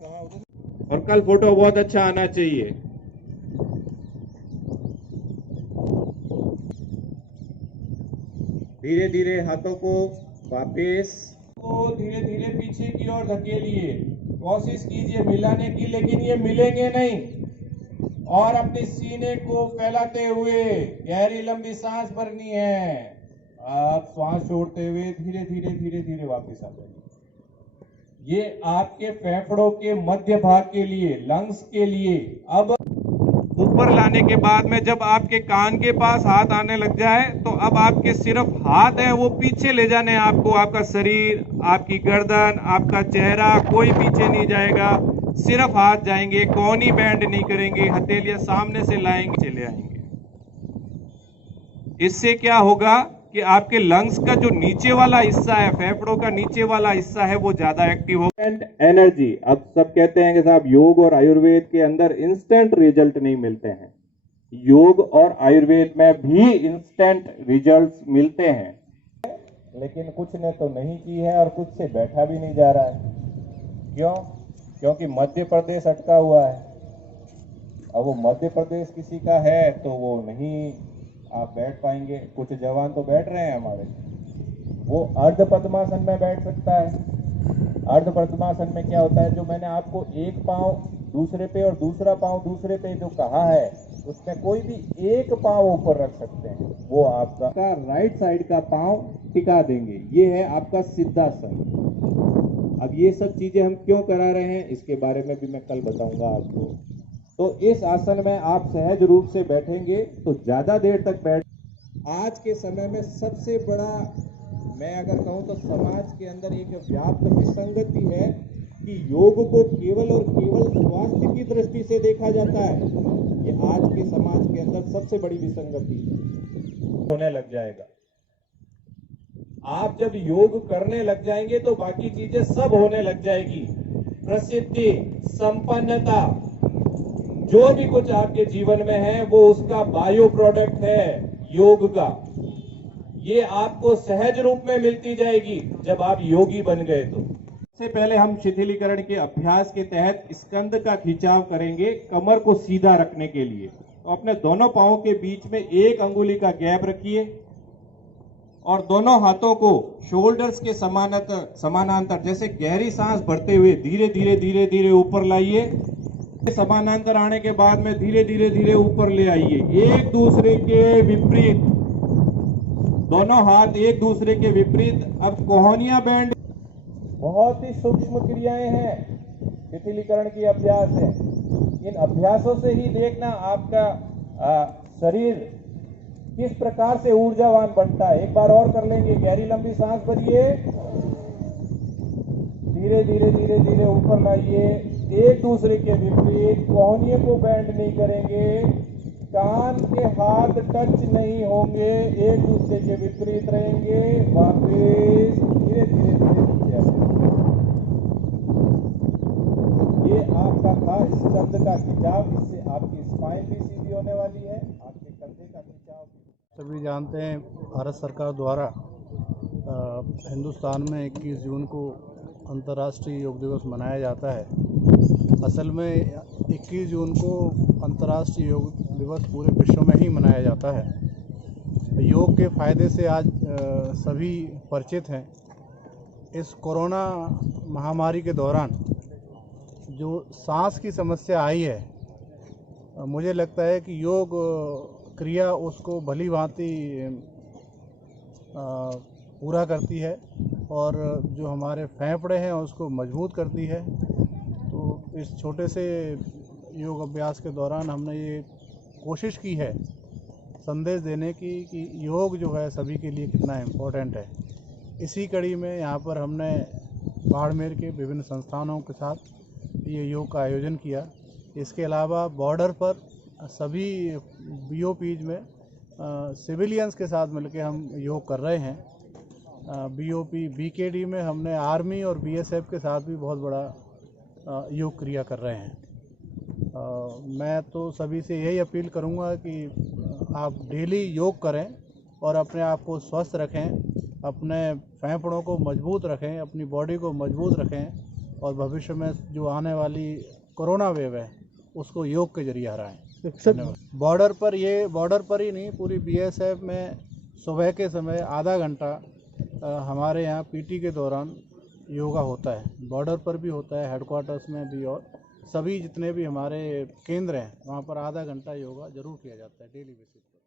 और कल फोटो बहुत अच्छा आना चाहिए। धीरे धीरे हाथों को वापस धीरे धीरे पीछे की ओर धकेलिए। कोशिश कीजिए मिलाने की, लेकिन ये मिलेंगे नहीं। और अपने सीने को फैलाते हुए गहरी लंबी सांस भरनी है। आप श्वास छोड़ते हुए धीरे धीरे धीरे धीरे वापस आ जाइए। ये आपके फेफड़ों के मध्य भाग के लिए, लंग्स के लिए। अब ऊपर लाने के बाद में जब आपके कान के पास हाथ आने लग जाए तो अब आपके सिर्फ हाथ है वो पीछे ले जाने हैं आपको। आपका शरीर, आपकी गर्दन, आपका चेहरा कोई पीछे नहीं जाएगा, सिर्फ हाथ जाएंगे। कोहनी बैंड नहीं करेंगे, हथेलियां सामने से लाएंगे, चले आएंगे। इससे क्या होगा कि आपके लंग्स का जो नीचे वाला हिस्सा है, फेफड़ों का नीचे वाला हिस्सा है, वो ज्यादा एक्टिव होगा। एनर्जी। अब सब कहते हैं कि साहब योग और आयुर्वेद के अंदर इंस्टेंट रिजल्ट नहीं मिलते हैं। योग और आयुर्वेद में भी इंस्टेंट रिजल्ट्स मिलते हैं, लेकिन कुछ ने तो नहीं की है और कुछ से बैठा भी नहीं जा रहा है। क्यों? क्योंकि मध्य प्रदेश अटका हुआ है। अब वो मध्य प्रदेश किसी का है तो वो नहीं आप बैठ पाएंगे। कुछ जवान तो बैठ रहे हैं हमारे, वो अर्ध पद्मासन में बैठ सकता है। अर्ध पद्मासन में क्या होता है, जो मैंने आपको एक पांव दूसरे पे और दूसरा पांव दूसरे पे जो कहा है, उसमें कोई भी एक पांव ऊपर रख सकते हैं। वो आपका राइट साइड का पांव टिका देंगे। ये है आपका सिद्धासन। अब ये सब चीजें हम क्यों करा रहे हैं, इसके बारे में भी मैं कल बताऊंगा आपको। तो इस आसन में आप सहज रूप से बैठेंगे तो ज्यादा देर तक बैठ। आज के समय में सबसे बड़ा, मैं अगर कहूं तो समाज के अंदर एक व्याप्त विसंगति है कि योग को केवल और केवल स्वास्थ्य की दृष्टि से देखा जाता है। ये आज के समाज के अंदर सबसे बड़ी विसंगति होने लग जाएगा। आप जब योग करने लग जाएंगे तो बाकी चीजें सब होने लग जाएगी। प्रसिद्धि, संपन्नता, जो भी कुछ आपके जीवन में है वो उसका बायो प्रोडक्ट है योग का। ये आपको सहज रूप में मिलती जाएगी जब आप योगी बन गए। तो सबसे पहले हम शिथिलीकरण के अभ्यास के तहत स्कंध का खिंचाव करेंगे कमर को सीधा रखने के लिए। तो अपने दोनों पांवों के बीच में 1 अंगुली का गैप रखिए और दोनों हाथों को शोल्डर्स के समानांतर जैसे गहरी सांस भरते हुए धीरे धीरे धीरे धीरे ऊपर लाइए। समानांतर आने के बाद में धीरे धीरे धीरे ऊपर ले आइए। एक दूसरे के विपरीत, दोनों हाथ एक दूसरे के विपरीत। अब कोहनिया बैंड बहुत ही सूक्ष्म क्रियाएं हैं, शिथिलीकरण की अभ्यास है। इन अभ्यासों से ही देखना आपका शरीर किस प्रकार से ऊर्जावान बनता है। एक बार और कर लेंगे। गहरी लंबी सांस भरिए, धीरे धीरे धीरे धीरे ऊपर लाइए। एक दूसरे के विपरीत, कोहनियों को बैंड नहीं करेंगे, कान के हाथ टच नहीं होंगे, एक दूसरे के विपरीत रहेंगे। वापस धीरे धीरे धीरे नीचे आएंगे। ये आपका था स्कंध का खिंचाव। इससे आपकी स्पाइन भी सीधी होने वाली है, आपके कंधे का खिंचाव। सभी जानते हैं भारत सरकार द्वारा हिंदुस्तान में 21 जून को अंतर्राष्ट्रीय योग दिवस मनाया जाता है। असल में 21 जून को अंतर्राष्ट्रीय योग दिवस पूरे विश्व में ही मनाया जाता है। योग के फायदे से आज सभी परिचित हैं। इस कोरोना महामारी के दौरान जो सांस की समस्या आई है, मुझे लगता है कि योग क्रिया उसको भली भांति पूरा करती है और जो हमारे फेफड़े हैं उसको मजबूत करती है। तो इस छोटे से योग अभ्यास के दौरान हमने ये कोशिश की है संदेश देने की कि योग जो है सभी के लिए कितना इम्पोर्टेंट है। इसी कड़ी में यहाँ पर हमने बाड़मेर के विभिन्न संस्थानों के साथ ये योग का आयोजन किया। इसके अलावा बॉर्डर पर सभी BOPs में सिविलियंस के साथ मिलकर हम योग कर रहे हैं। BOP BKD में हमने आर्मी और BSF के साथ भी बहुत बड़ा योग क्रिया कर रहे हैं। मैं तो सभी से यही अपील करूंगा कि आप डेली योग करें और अपने आप को स्वस्थ रखें, अपने फेफड़ों को मजबूत रखें, अपनी बॉडी को मजबूत रखें और भविष्य में जो आने वाली कोरोना वेव है उसको योग के जरिए हराएं। सर बॉर्डर पर ही नहीं, पूरी बीएसएफ में सुबह के समय आधा घंटा हमारे यहाँ पीटी के दौरान योगा होता है। बॉर्डर पर भी होता है, हेडक्वार्टर्स में भी, और सभी जितने भी हमारे केंद्र हैं वहाँ पर आधा घंटा योगा जरूर किया जाता है डेली बेसिस पर।